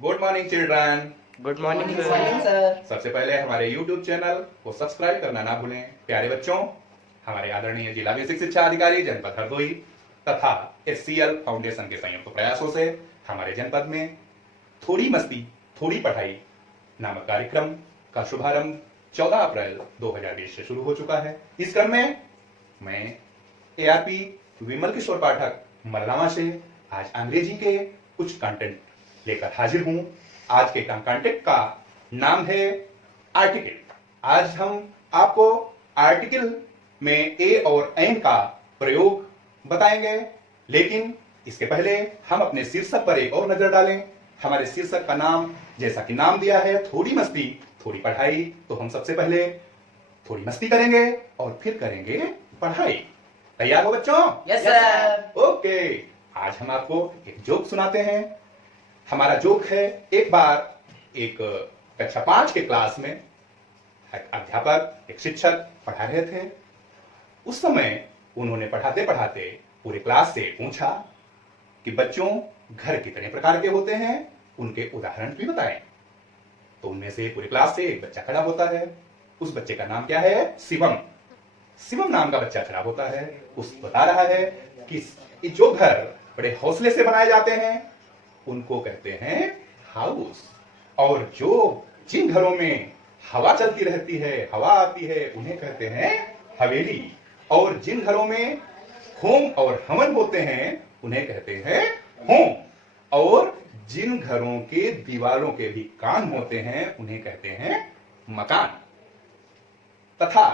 Good morning children. Good morning morning sir. Sir. सबसे पहले हमारे YouTube चैनल को सब्सक्राइब करना ना भूलें। प्यारे बच्चों, हमारे आदरणीय जिला बेसिक शिक्षा अधिकारी जनपद हरदोई तथा SCL फाउंडेशन के संयुक्त प्रयासों से हमारे जनपद में थोड़ी मस्ती थोड़ी पढ़ाई नामक कार्यक्रम का शुभारंभ 14 अप्रैल 2020 से शुरू हो चुका है। इस क्रम में मैं ARP विमल किशोर पाठक मरलावा से आज अंग्रेजी के कुछ कंटेंट लेकर हाजिर हूं। आज के कंटेंट का नाम है आर्टिकल। आज हम आपको आर्टिकल में ए और एन का प्रयोग बताएंगे, लेकिन इसके पहले हम अपने शीर्षक पर एक और नजर डालें। हमारे शीर्षक का नाम जैसा कि नाम दिया है थोड़ी मस्ती थोड़ी पढ़ाई, तो हम सबसे पहले थोड़ी मस्ती करेंगे और फिर करेंगे पढ़ाई। तैयार हो बच्चों? Yes sir. ओके, आज हम आपको एक जोक सुनाते हैं। हमारा जोक है, एक बार एक कक्षा 5 के क्लास में एक अध्यापक एक शिक्षक पढ़ा रहे थे। उस समय उन्होंने पढ़ाते पढ़ाते पूरे क्लास से पूछा कि बच्चों, घर कितने प्रकार के होते हैं, उनके उदाहरण भी बताएं। तो उनमें से पूरी क्लास से एक बच्चा खड़ा होता है। उस बच्चे का नाम क्या है? शिवम। शिवम नाम का बच्चा खड़ा होता है। उस बता रहा है कि जो घर बड़े हौसले से बनाए जाते हैं उनको कहते हैं हाउस, और जिन घरों में हवा चलती रहती है, हवा आती है, उन्हें कहते हैं हवेली, और जिन घरों में होम और हवन होते हैं उन्हें कहते हैं होम, और जिन घरों के दीवारों के भी कान होते हैं उन्हें कहते हैं मकान। तथा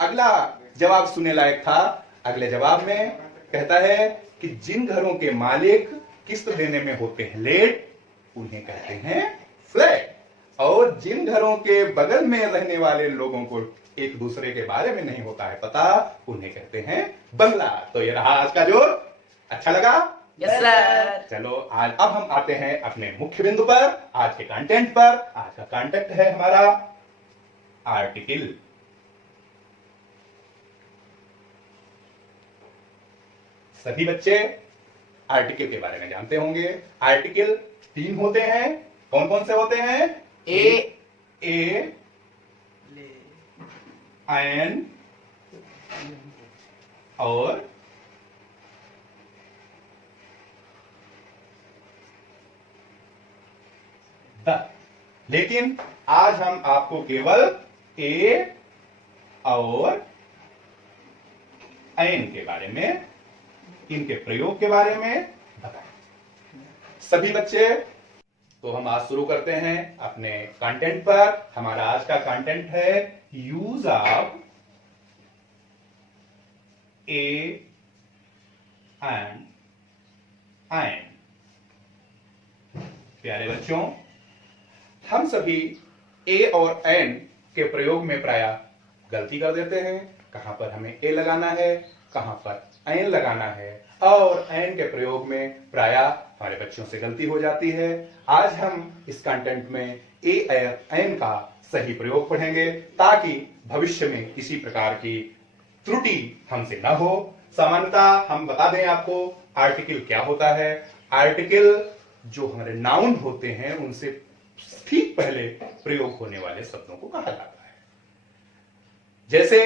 अगला जवाब सुनने लायक था। अगले जवाब में कहता है कि जिन घरों के मालिक किस्त देने में होते हैं लेट, उन्हें कहते हैं फ्लैट, और जिन घरों के बगल में रहने वाले लोगों को एक दूसरे के बारे में नहीं होता है पता, उन्हें कहते हैं बंगला। तो ये रहा आज का जोक। अच्छा लगा? Yes sir. चलो, आज अब हम आते हैं अपने मुख्य बिंदु पर, आज के कंटेंट पर। आज का कंटेंट है हमारा आर्टिकल। सभी बच्चे आर्टिकल के बारे में जानते होंगे। आर्टिकल 3 होते हैं। कौन कौन से होते हैं? ए, एन और द। लेकिन आज हम आपको केवल ए और एन के बारे में, इनके प्रयोग के बारे में बताएं। सभी बच्चे, तो हम आज शुरू करते हैं अपने कंटेंट पर। हमारा आज का कंटेंट है use of A and N. प्यारे बच्चों, हम सभी ए और एन के प्रयोग में प्रायः गलती कर देते हैं। कहां पर हमें ए लगाना है, कहां पर एन लगाना है, और एन के प्रयोग में प्रायः हमारे बच्चों से गलती हो जाती है। आज हम इस कंटेंट में ए और एन का सही प्रयोग पढ़ेंगे ताकि भविष्य में किसी प्रकार की त्रुटि हमसे न हो। सामान्यतः हम बता दें आपको, आर्टिकल क्या होता है। आर्टिकल जो हमारे नाउन होते हैं उनसे ठीक पहले प्रयोग होने वाले शब्दों को कहा जाता है। जैसे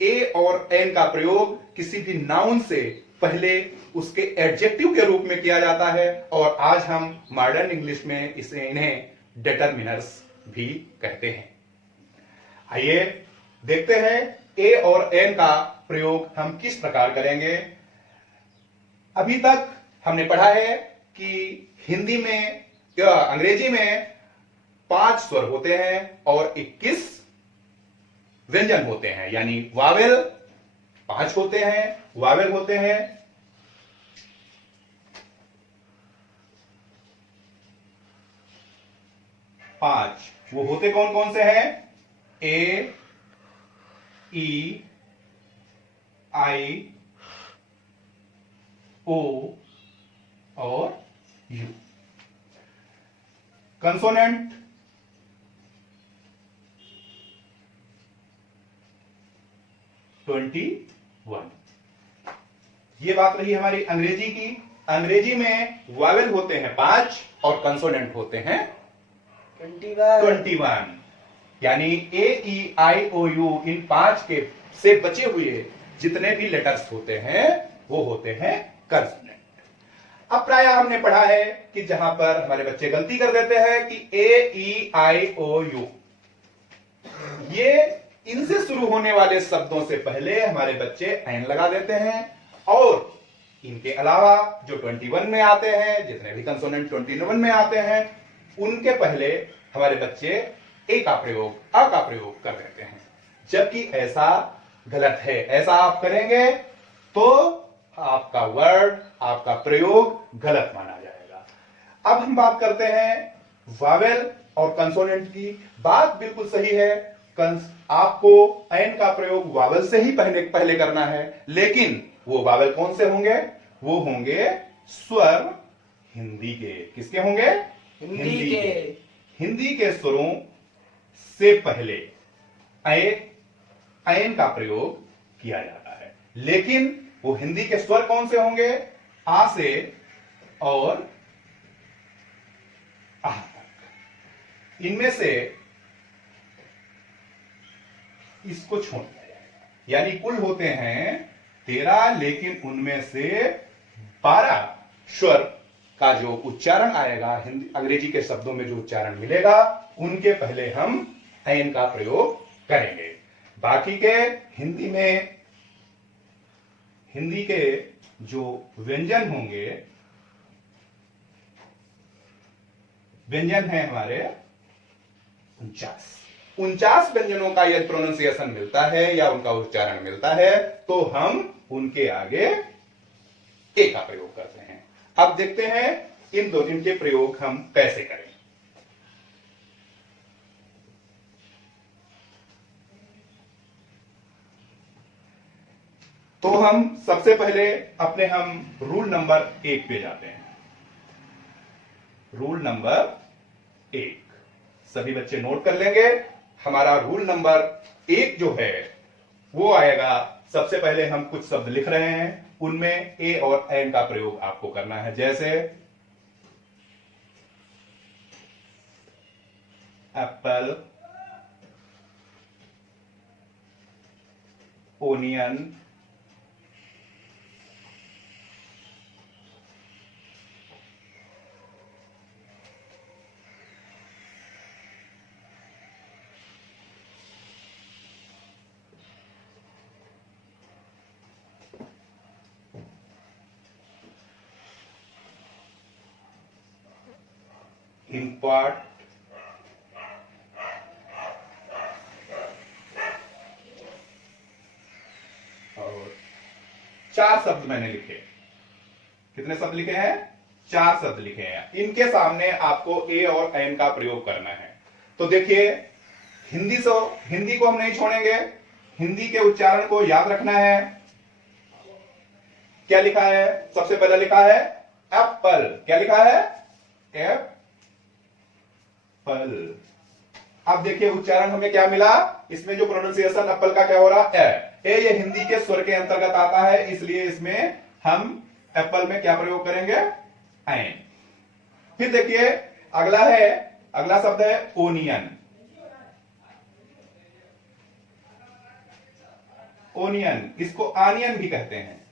ए और एन का प्रयोग किसी भी नाउन से पहले उसके एडजेक्टिव के रूप में किया जाता है, और आज हम मॉडर्न इंग्लिश में इन्हें डिटरमिनर्स भी कहते हैं। आइए देखते हैं ए और एन का प्रयोग हम किस प्रकार करेंगे। अभी तक हमने पढ़ा है कि हिंदी में या अंग्रेजी में 5 स्वर होते हैं और 21 व्यंजन होते हैं, यानी वावेल 5 होते हैं, वावेल होते हैं 5। वो होते कौन कौन से हैं? ए, ई, आई, ओ और यू। कंसोनेंट 21। ये बात रही हमारी अंग्रेजी की। अंग्रेजी में वावेल होते हैं 5 और कंसोनेंट होते हैं 21। यानी ए ई आई ओ यू इन 5 के से बचे हुए जितने भी लेटर्स होते हैं वो होते हैं कंसोनेंट। अब प्राय हमने पढ़ा है कि जहां पर हमारे बच्चे गलती कर देते हैं कि ए ई आई ओ यू, ये इनसे शुरू होने वाले शब्दों से पहले हमारे बच्चे एन लगा देते हैं, और इनके अलावा जो 21 में आते हैं, जितने भी कंसोनेंट 21 में आते हैं, उनके पहले हमारे बच्चे ए का प्रयोग, अ का प्रयोग कर देते हैं, जबकि ऐसा गलत है। ऐसा आप करेंगे तो आपका वर्ड, आपका प्रयोग गलत माना जाएगा। अब हम बात करते हैं वावेल और कंसोनेंट की। बात बिल्कुल सही है, आपको एन का प्रयोग वावेल से ही पहले करना है, लेकिन वो वावेल कौन से होंगे? वो होंगे स्वर हिंदी के। किसके होंगे? हिंदी के। हिंदी के स्वरों से पहले एन का प्रयोग किया जाता है, लेकिन वो हिंदी के स्वर कौन से होंगे? आ से और आह तक। इनमें से इसको छोड़ दिया जाएगा, यानी कुल होते हैं 13, लेकिन उनमें से 12 स्वर का जो उच्चारण आएगा, हिंदी अंग्रेजी के शब्दों में जो उच्चारण मिलेगा, उनके पहले हम एन का प्रयोग करेंगे। बाकी के हिंदी के जो व्यंजन होंगे, व्यंजन है हमारे 49 व्यंजनों का यदि प्रोनाउंसिएशन मिलता है या उनका उच्चारण मिलता है तो हम उनके आगे ए का प्रयोग करते हैं। अब देखते हैं इनके प्रयोग हम कैसे करें। तो हम सबसे पहले अपने रूल नंबर 1 पे जाते हैं। रूल नंबर 1 सभी बच्चे नोट कर लेंगे। हमारा रूल नंबर 1 जो है वो आएगा, सबसे पहले हम कुछ शब्द लिख रहे हैं, उनमें ए और एन का प्रयोग आपको करना है। जैसे एप्पल, ओनियन, इम्पॉर्ट, और 4 शब्द मैंने लिखे। कितने शब्द लिखे हैं? 4 शब्द लिखे हैं। इनके सामने आपको ए और एन का प्रयोग करना है। तो देखिए, हिंदी को हम नहीं छोड़ेंगे, हिंदी के उच्चारण को याद रखना है। क्या लिखा है? सबसे पहले लिखा है एप्पल। क्या लिखा है? एप्पल। अब देखिए उच्चारण हमें क्या मिला, इसमें जो प्रोनाउंसिएशन एप्पल का क्या हो रहा है? ए ये हिंदी के स्वर के अंतर्गत आता है, इसलिए इसमें हम एप्पल में क्या प्रयोग करेंगे? एन। फिर देखिए अगला शब्द है ओनियन। ओनियन, इसको आनियन भी कहते हैं।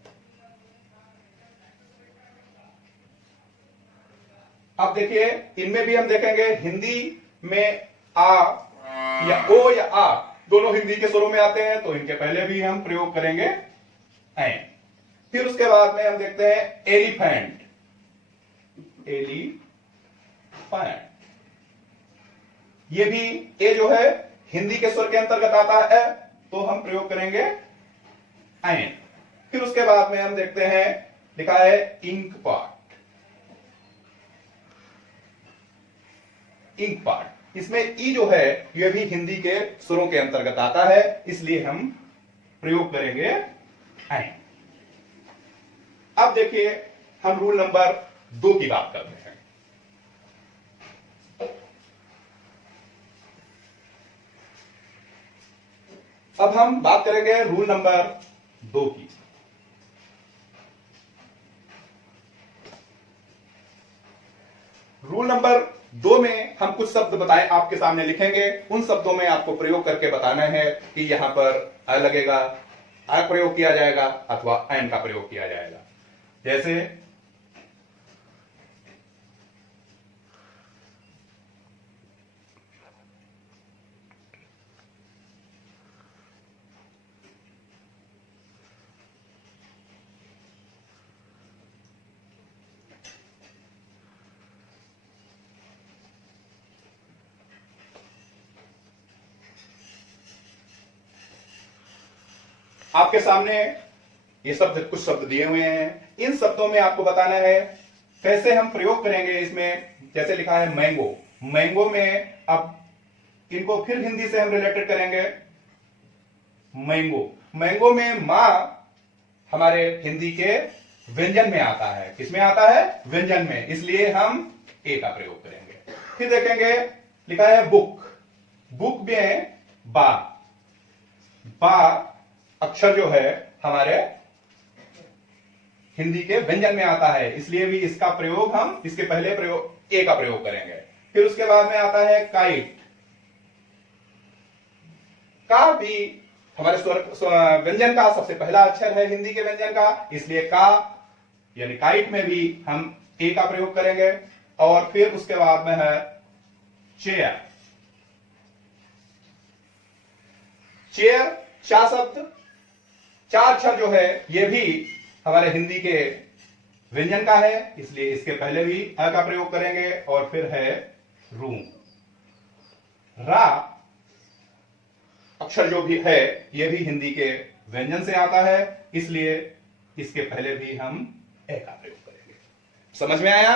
अब देखिए इनमें भी हम देखेंगे, हिंदी में आ या ओ या आ दोनों हिंदी के स्वरों में आते हैं, तो इनके पहले भी हम प्रयोग करेंगे एन। फिर उसके बाद में हम देखते हैं एलिफेंट। एलिफेंट, ये भी ए जो है हिंदी के स्वर के अंतर्गत आता है, तो हम प्रयोग करेंगे एन। फिर उसके बाद में हम देखते हैं लिखा है इंक पार्ट। इंक पार्ट, इसमें ई जो है यह भी हिंदी के स्वरों के अंतर्गत आता है, इसलिए हम प्रयोग करेंगे एन। अब देखिए हम रूल नंबर 2 की बात करते हैं। अब हम बात करेंगे रूल नंबर 2 की। हम कुछ शब्द बताएं आपके सामने लिखेंगे, उन शब्दों में आपको प्रयोग करके बताना है कि यहां पर अ लगेगा, अ प्रयोग किया जाएगा अथवा एन का प्रयोग किया जाएगा। जैसे आपके सामने ये शब्द, कुछ शब्द दिए हुए हैं, इन शब्दों में आपको बताना है कैसे हम प्रयोग करेंगे इसमें। जैसे लिखा है मैंगो, मैंगो में अब इनको फिर हिंदी से हम रिलेटेड करेंगे। मैंगो, मैंगो में मां हमारे हिंदी के व्यंजन में आता है। किसमें आता है? व्यंजन में, इसलिए हम ए का प्रयोग करेंगे। फिर देखेंगे लिखा है बुक, बुक में बा, बा अक्षर जो है हमारे हिंदी के व्यंजन में आता है, इसलिए भी इसका प्रयोग हम इसके पहले प्रयोग ए का प्रयोग करेंगे। फिर उसके बाद में आता है काइट, का भी हमारे स्वर व्यंजन का सबसे पहला अक्षर है हिंदी के व्यंजन का, इसलिए का यानी काइट में भी हम ए का प्रयोग करेंगे। और फिर उसके बाद में है चेयर, चेयर चा शब्द, चार अक्षर जो है ये भी हमारे हिंदी के व्यंजन का है, इसलिए इसके पहले भी अ का प्रयोग करेंगे। और फिर है रूम, रा अक्षर जो भी है ये भी हिंदी के व्यंजन से आता है, इसलिए इसके पहले भी हम ए का प्रयोग करेंगे। समझ में आया?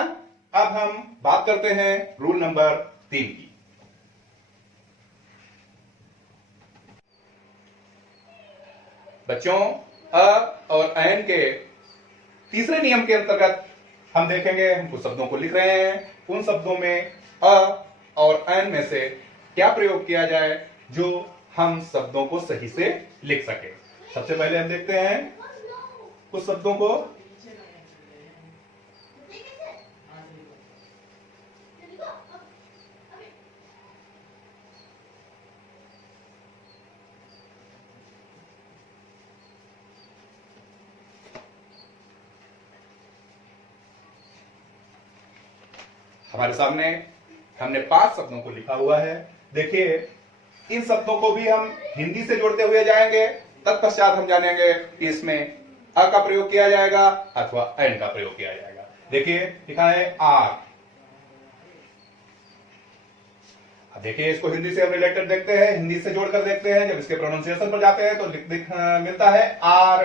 अब हम बात करते हैं रूल नंबर 3 की। बच्चों, अ और एन के तीसरे नियम के अंतर्गत हम देखेंगे, हम कुछ शब्दों को लिख रहे हैं, उन शब्दों में अ और एन में से क्या प्रयोग किया जाए जो हम शब्दों को सही से लिख सके। सबसे पहले हम देखते हैं कुछ शब्दों को। हमारे सामने हमने 5 शब्दों को लिखा हुआ है। देखिए, इन शब्दों को भी हम हिंदी से जोड़ते हुए जाएंगे, तत्पश्चात हम जानेंगे कि इसमें अ का प्रयोग किया जाएगा अथवा एन का प्रयोग किया जाएगा। देखिए लिखा है आर, अब देखिए इसको हिंदी से हम रिलेटेड देखते हैं, हिंदी से जोड़कर देखते हैं। जब इसके प्रोनाउंसिएशन पर जाते हैं तो मिलता है आर,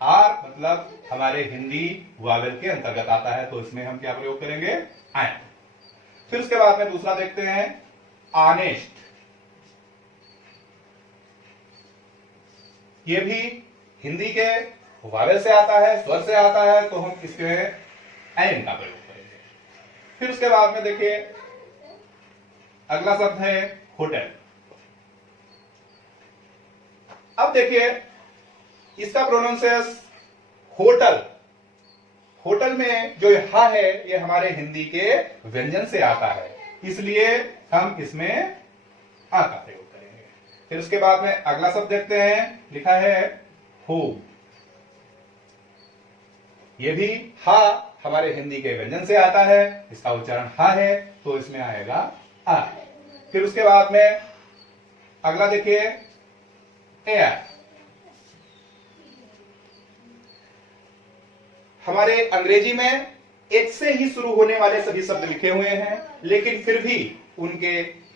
आर मतलब हमारे हिंदी वावेल के अंतर्गत आता है, तो इसमें हम क्या प्रयोग करेंगे? एन। फिर उसके बाद में दूसरा देखते हैं ऑनेस्ट, ये भी हिंदी के वावेल से आता है, स्वर से आता है, तो हम इसके एन का प्रयोग करेंगे। फिर उसके बाद में देखिए अगला शब्द है होटल। अब देखिए इसका प्रोनाउंसिएशन होटल, होटल में जो हा है ये हमारे हिंदी के व्यंजन से आता है, इसलिए हम इसमें आ का प्रयोग करेंगे। फिर उसके बाद में अगला शब्द देखते हैं, लिखा है होम, ये भी हा हमारे हिंदी के व्यंजन से आता है, इसका उच्चारण हा है, तो इसमें आएगा आ। फिर उसके बाद में अगला देखिए एयर, हमारे अंग्रेजी में एक से ही शुरू होने वाले सभी शब्द लिखे हुए हैं, लेकिन फिर भी उनके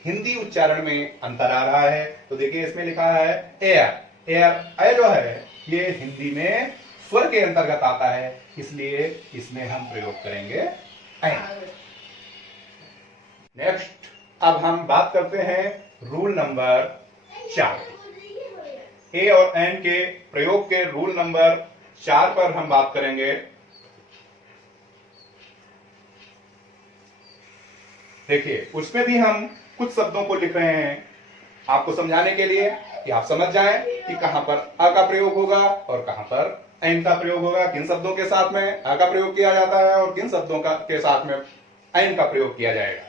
हिंदी उच्चारण में अंतर आ रहा है। तो देखिए इसमें लिखा है एयर, एयर ए जो है ये हिंदी में स्वर के अंतर्गत आता है, इसलिए इसमें हम प्रयोग करेंगे एन। नेक्स्ट अब हम बात करते हैं रूल नंबर 4, ए और एन के प्रयोग के रूल नंबर 4 पर हम बात करेंगे। देखिए उसमें भी हम कुछ शब्दों को लिख रहे हैं आपको समझाने के लिए कि आप समझ जाएं कि कहां पर अ का प्रयोग होगा और कहां पर एन का प्रयोग होगा, किन शब्दों के साथ में अ का प्रयोग किया जाता है और किन शब्दों का के साथ में एन का प्रयोग किया जाएगा।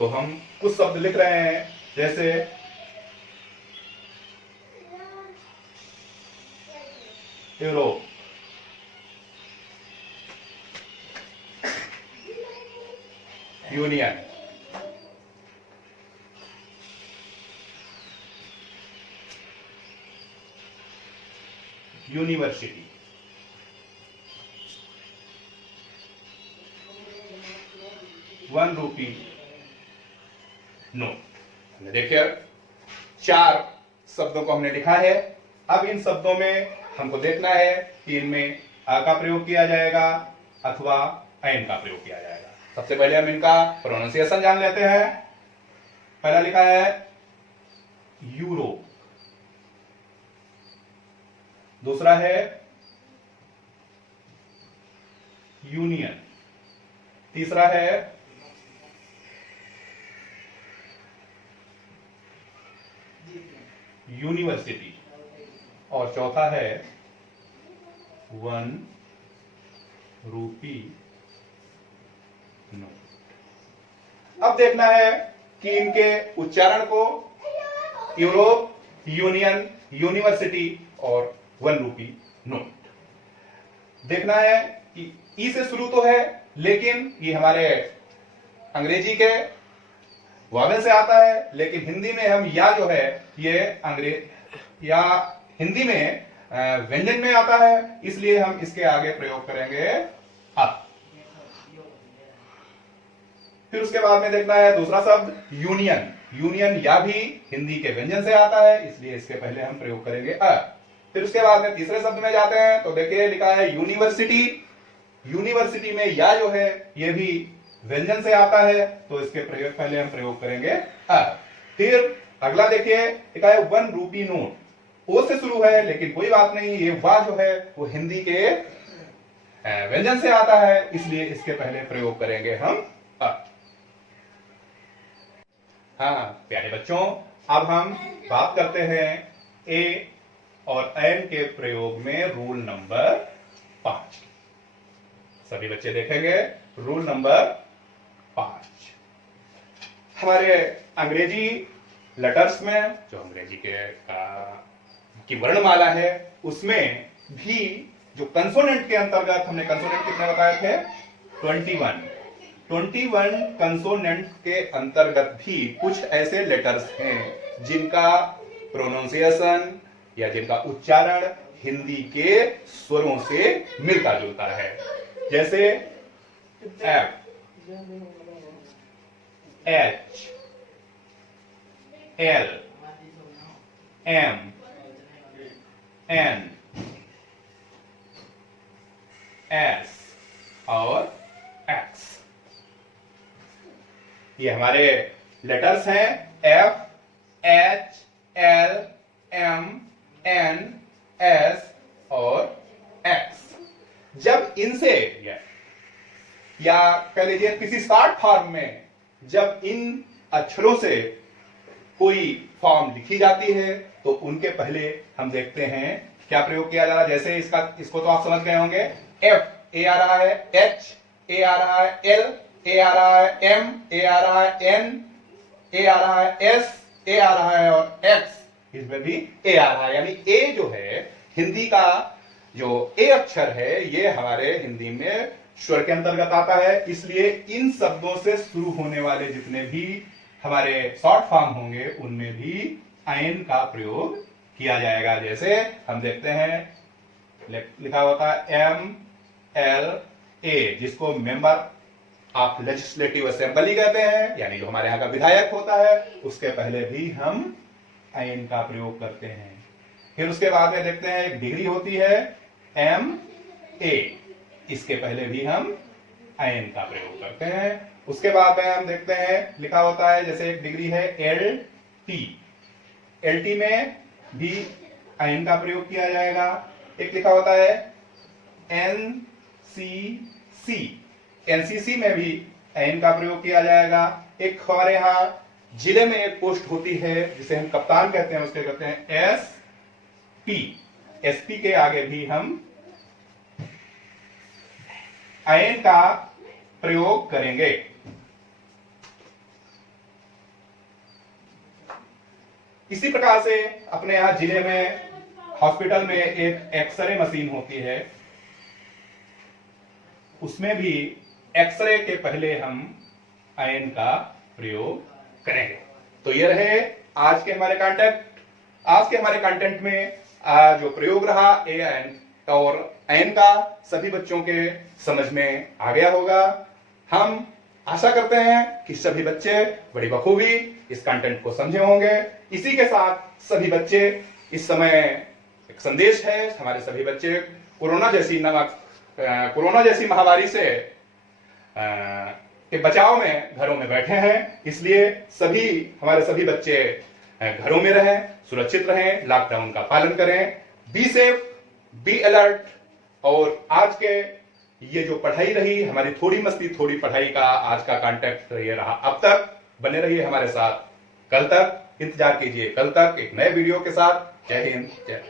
तो हम कुछ शब्द लिख रहे हैं, जैसे यूरोप, यूनियन, यूनिवर्सिटी, ₹1 नोट। हमने देखिए 4 शब्दों को हमने लिखा है। अब इन शब्दों में हमको देखना है कि इनमें आ का प्रयोग किया जाएगा अथवा एन का प्रयोग किया जाएगा। सबसे पहले हम इनका प्रोनाउंसिएशन जान लेते हैं। पहला लिखा है यूरोप, दूसरा है यूनियन, तीसरा है यूनिवर्सिटी और चौथा है ₹1 नोट। अब देखना है कि इनके उच्चारण को यूरोप, यूनियन, यूनिवर्सिटी और ₹1 नोट देखना है कि ई से शुरू तो है, लेकिन ये हमारे अंग्रेजी के वावेल से आता है, लेकिन हिंदी में हम या जो है ये या हिंदी में व्यंजन में आता है, इसलिए हम इसके आगे प्रयोग करेंगे आ। फिर उसके बाद में देखना है दूसरा शब्द यूनियन। यूनियन या भी हिंदी के व्यंजन से आता है, इसलिए इसके पहले हम प्रयोग करेंगे अ। फिर उसके बाद में तीसरे शब्द में जाते हैं तो देखिए लिखा है यूनिवर्सिटी। यूनिवर्सिटी में या जो है ये भी व्यंजन से आता है, तो इसके प्रयोग पहले हम प्रयोग करेंगे अ। फिर अगला देखिए लिखा है ₹1 नोट। ओ से शुरू है, लेकिन कोई बात नहीं, ये वा जो है वो हिंदी के व्यंजन से आता है, इसलिए इसके पहले प्रयोग करेंगे हम अ। हाँ प्यारे बच्चों, अब हम बात करते हैं ए और एन के प्रयोग में रूल नंबर 5। सभी बच्चे देखेंगे रूल नंबर 5। हमारे अंग्रेजी लेटर्स में, जो अंग्रेजी की वर्णमाला है, उसमें भी जो कंसोनेंट के अंतर्गत हमने कंसोनेंट कितने बताए थे 21 कंसोनेंट के अंतर्गत भी कुछ ऐसे लेटर्स हैं जिनका प्रोनाउंसिएशन या जिनका उच्चारण हिंदी के स्वरों से मिलता जुलता है। जैसे F, H, L, M, N, S और एक्स। ये हमारे लेटर्स हैं F, H, L, M, N, S और एक्स। जब इनसे या कह लीजिए किसी शॉर्ट फॉर्म में जब इन अक्षरों से कोई फॉर्म लिखी जाती है, तो उनके पहले हम देखते हैं क्या प्रयोग किया जा रहा है। जैसे इसको तो आप समझ गए होंगे, एफ ए आ रहा है, एच ए आ रहा है, एल ए आ रहा है, एम ए आ रहा है, एन ए आ रहा है, एस ए आ रहा है और एक्स इसमें भी ए आ रहा है। यानी ए जो है हिंदी का जो ए अक्षर है, ये हमारे हिंदी में स्वर के अंतर्गत आता है, इसलिए इन शब्दों से शुरू होने वाले जितने भी हमारे शॉर्ट फॉर्म होंगे उनमें भी आयन का प्रयोग किया जाएगा। जैसे हम देखते हैं लिखा होता है एम एल ए, जिसको मेंबर ऑफ लेजिस्लेटिव असेंबली कहते हैं, यानी जो हमारे यहाँ का विधायक होता है, उसके पहले भी हम आयन का प्रयोग करते हैं। फिर उसके बाद में देखते हैं एक डिग्री होती है एम ए, इसके पहले भी हम आयन का प्रयोग करते हैं। उसके बाद में हम देखते हैं लिखा होता है जैसे एक डिग्री है एल टी, एल टी में भी आयन का प्रयोग किया जाएगा। एक लिखा होता है एन सी सी, एनसीसी में भी आयन का प्रयोग किया जाएगा। एक हमारे यहाँ जिले में एक पोस्ट होती है जिसे हम कप्तान कहते हैं, उसके कहते हैं एस पी, एस पी के आगे भी हम आयन का प्रयोग करेंगे। इसी प्रकार से अपने यहाँ जिले में हॉस्पिटल में एक एक्सरे मशीन होती है, उसमें भी एक्सरे के पहले हम आयन का प्रयोग करेंगे। तो ये रहे आज के हमारे कंटेंट में जो प्रयोग रहा ए आयन और आयन का सभी बच्चों के समझ में आ गया होगा। हम आशा करते हैं कि सभी बच्चे बड़ी बखूबी इस कंटेंट को समझे होंगे। इसी के साथ सभी बच्चे इस समय एक संदेश है, हमारे सभी बच्चे कोरोना जैसी महामारी से के बचाव में घरों में बैठे हैं, इसलिए हमारे सभी बच्चे घरों में रहें, सुरक्षित रहें, लॉकडाउन का पालन करें, बी सेफ, बी अलर्ट। और आज के ये जो पढ़ाई रही हमारी, थोड़ी मस्ती थोड़ी पढ़ाई का आज का कॉन्टेक्ट ये रहा। अब तक बने रहिए हमारे साथ, कल तक इंतजार कीजिए, कल तक एक नए वीडियो के साथ। जय हिंद, जय